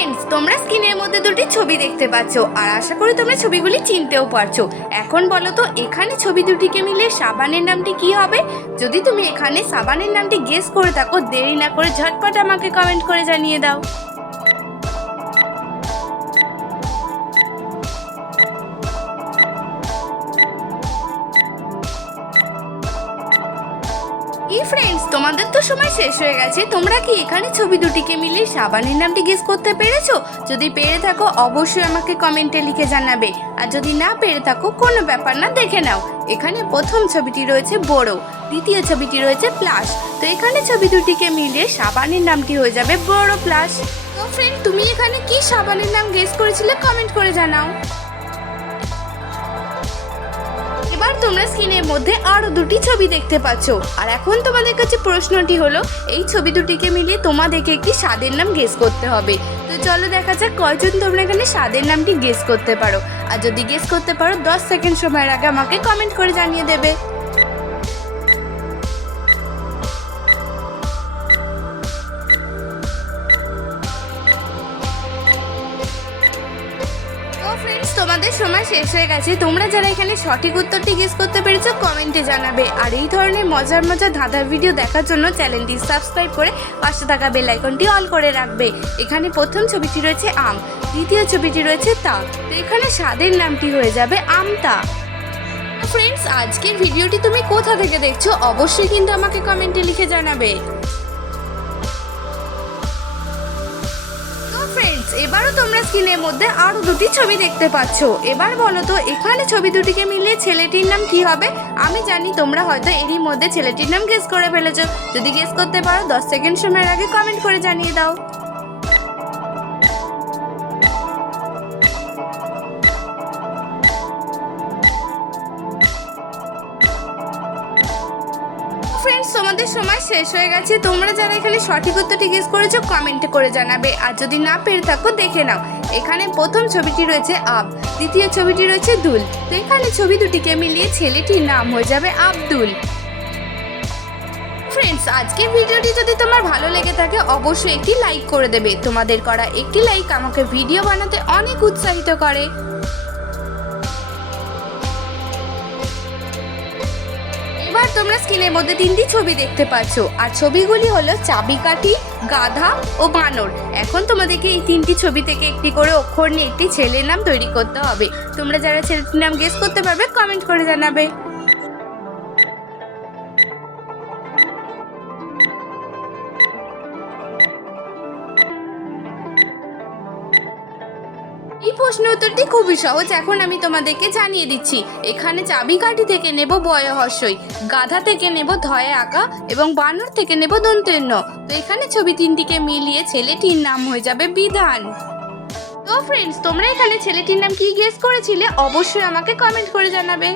Friends, তোমরা স্ক্রিনের মধ্যে দুটি ছবি দেখতে পাচ্ছ আর আশা করি তোমরা ছবিগুলি চিনতেও পারছো। এখন বলো তো এখানে ছবি দুটিকে মিলে সাবানের নামটি কি হবে? যদি তুমি এখানে সাবানের নামটি গেস করে থাকো, দেরি না করে ঝটপট আমাকে কমেন্ট করে জানিয়ে দাও। ফ্রেন্ডস, তোমাদের তো সময় শেষ হয়ে গেছে। তোমরা কি এখানে ছবি দুটিকে মিলে সাবানের নামটি গেস করতে পেরেছো? যদি পেরে থাকো অবশ্যই আমাকে কমেন্টে লিখে জানাবে, আর যদি না পেরে থাকো কোনো ব্যাপার না, দেখে নাও। এখানে প্রথম ছবিটি রয়েছে বড়, দ্বিতীয় ছবিটি রয়েছে প্লাস। তো এখানে ছবি দুটিকে মিলে সাবানের নামটি হয়ে যাবে বড় প্লাস। তো ফ্রেন্ড, তুমি এখানে কি সাবানের নাম গেস করেছিলে কমেন্ট করে জানাও। এবার তোমরা স্ক্রিনের মধ্যে আরো দুটি ছবি দেখতে পাচ্ছ, আর এখন তোমাদের কাছে প্রশ্নটি হলো এই ছবি দুটিকে মিলিয়ে তোমাদেরকে একটি স্বাদের নাম গেস করতে হবে। তো চলো দেখা যাক কয়জন তোমরা এখানে স্বাদের নামটি গেস করতে পারো। আর যদি গেস করতে পারো 10 সেকেন্ড সময়ের আগে আমাকে কমেন্ট করে জানিয়ে দেবে। তোমাদের সময় শেষ হয়ে গেছে। তোমরা যারা এখানে সঠিক উত্তরটি গেস করতে পেরেছো কমেন্টে জানাবে, আর এই ধরনের মজার মজার ধাঁধার ভিডিও দেখার জন্য চ্যানেলটি সাবস্ক্রাইব করে পাশে থাকা বেল আইকনটি অন করে রাখবে। এখানে প্রথম ছবিটি রয়েছে আম, দ্বিতীয় ছবিটি রয়েছে তা। তো এখানে স্বাদের নামটি হয়ে যাবে আমতা। ফ্রেন্ডস, আজকের ভিডিওটি তুমি কোথা থেকে দেখছো অবশ্যই কিন্তু আমাকে কমেন্টে লিখে জানাবে। এবারও তোমরা স্ক্রিনের মধ্যে আরো দুটি ছবি দেখতে পাচ্ছ। এবার বলো তো এখানে ছবি দুটিকে মিলিয়ে ছেলেটির নাম কি হবে? আমি জানি তোমরা হয়তো এরই মধ্যে ছেলেটির নাম গেস করে ফেলেছো। যদি গেস করতে পারো 10 সেকেন্ড সময়ের আগে কমেন্ট করে জানিয়ে দাও। ফ্রেন্ডস, তোমাদের সময় শেষ হয়ে গেছে। তোমরা যারা এখানে সঠিক উত্তরটি গেস করেছো কমেন্টে করে জানাবে, আর যদি না পেরে থাকো দেখে নাও। এখানে প্রথম ছবিটি রয়েছে আব, দ্বিতীয় ছবিটি রয়েছে দুল। তো এখানে ছবি দুটিকে মিলিয়ে ছেলেটির নাম হয়ে যাবে আব্দুল। ফ্রেন্ডস, আজকের ভিডিওটি যদি তোমার ভালো লেগে থাকে অবশ্যই একটি লাইক করে দেবে। তোমাদের করা একটি লাইক আমাকে ভিডিও বানাতে অনেক উৎসাহিত করে। এবার তোমরা স্ক্রিনের মধ্যে তিনটি ছবি দেখতে পাচ্ছ, আর ছবিগুলি হলো চাবিকাঠি, গাধা ও বানর। এখন তোমাদেরকে এই তিনটি ছবি থেকে একটি করে অক্ষর নিয়ে একটি ছেলের নাম তৈরি করতে হবে। তোমরা যারা ছেলেটির নাম গেস করতে পারবে কমেন্ট করে জানাবে। এই প্রশ্ন উত্তরটি খুবই সহজ, এখন আমি তোমাদেরকে জানিয়ে দিচ্ছি। এখানে চাবিকাঠি থেকে নেব বয় হর্ষই, গাধা থেকে নেব ধয়ে আঁকা এবং বানর থেকে নেব দন্তের ন। তো এখানে ছবি তিনটিকে মিলিয়ে ছেলেটির নাম হয়ে যাবে বিধান। তো ফ্রেন্ডস, তোমরা এখানে ছেলেটির নাম কি গেস করেছিলে অবশ্যই আমাকে কমেন্ট করে জানাবে।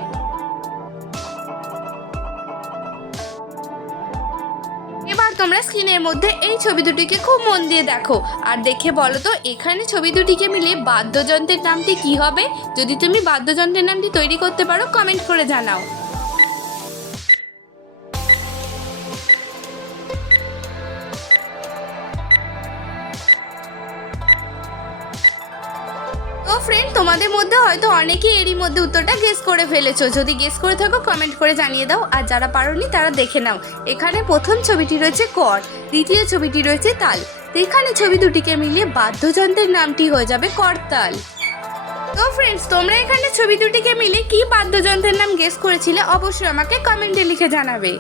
এবার তোমরা স্ক্রিনের মধ্যে এই ছবি দুটিকে খুব মন দিয়ে দেখো, আর দেখে বলো তো এখানে ছবি দুটিকে মিলিয়ে বাদ্যযন্ত্রের নামটি কি হবে? যদি তুমি বাদ্যযন্ত্রের নামটি তৈরি করতে পারো কমেন্ট করে জানাও। তো ফ্রেন্ড, তোমাদের মধ্যে হয়তো অনেকেই এরই মধ্যে উত্তরটা গেস করে ফেলেছো। যদি গেস করে থাকো কমেন্ট করে জানিয়ে দাও, আর যারা পারোনি তারা দেখে নাও। এখানে প্রথম ছবিটি রয়েছে কর, দ্বিতীয় ছবিটি রয়েছে তাল। তো এখানে ছবি দুটিকে মিলিয়ে বাদ্যযন্ত্রের নামটি হয়ে যাবে করতাল। তো ফ্রেন্ডস, তোমরা এখানে ছবি দুটিকে মিলিয়ে কি বাদ্যযন্ত্রের নাম গেস করেছিলে অবশ্যই আমাকে কমেন্টে লিখে জানাবে।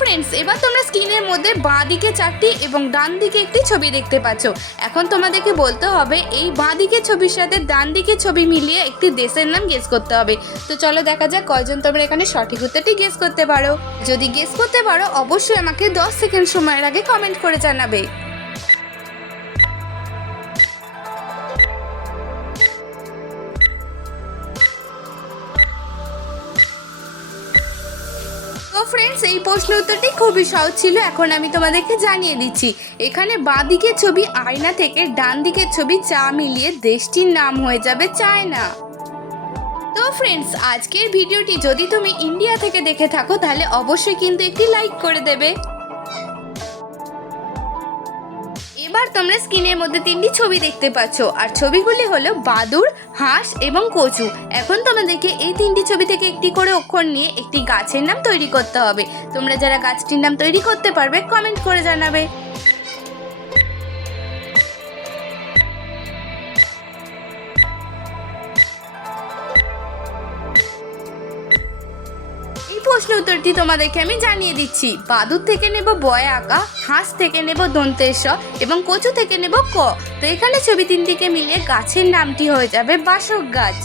ফ্রেন্ডস, এবার তোমরা স্ক্রিনের মধ্যে বাঁ দিকে 4টি এবং ডান দিকে একটি ছবি দেখতে পাচ্ছ। এখন তোমাদেরকে বলতে হবে এই বাঁ দিকের ছবির সাথে ডান দিকের ছবি মিলিয়ে একটি দেশের নাম গেস করতে হবে। তো চলো দেখা যাক কয়জন তোমরা এখানে সঠিক উত্তরটি গেস করতে পারো। যদি গেস করতে পারো অবশ্যই আমাকে 10 সেকেন্ড সময়ের আগে কমেন্ট করে জানাবে। তো ফ্রেন্ডস, এই প্রশ্ন উত্তরটি খুবই সহজ ছিল। এখন আমি তোমাদেরকে জানিয়ে দিচ্ছি। এখানে বাঁ দিকের ছবি আয়না থেকে ডান দিকের ছবি চা মিলিয়ে দেশটির নাম হয়ে যাবে চায়না। তো ফ্রেন্ডস, আজকের ভিডিওটি যদি তুমি ইন্ডিয়া থেকে দেখে থাকো তাহলে অবশ্যই কিন্তু একটি লাইক করে দেবে। এবার তোমরা স্ক্রিনের মধ্যে 3টি ছবি দেখতে পাচ্ছ, আর ছবিগুলি হলো বাদুড়, হাঁস এবং কচু। এখন তোমাদেরকে এই 3টি ছবি থেকে একটি করে অক্ষর নিয়ে একটি গাছের নাম তৈরি করতে হবে। তোমরা যারা গাছটির নাম তৈরি করতে পারবে কমেন্ট করে জানাবে। এই প্রশ্ন উত্তরটি তোমাদেরকে আমি জানিয়ে দিচ্ছি। বাদুড় থেকে নেব বয় আঁকা, হাঁস থেকে নেব দন্তের স এবং কচু থেকে নেব ক। তো এখানে ছবি 3টিকে মিলিয়ে গাছের নামটি হয়ে যাবে বাসক গাছ।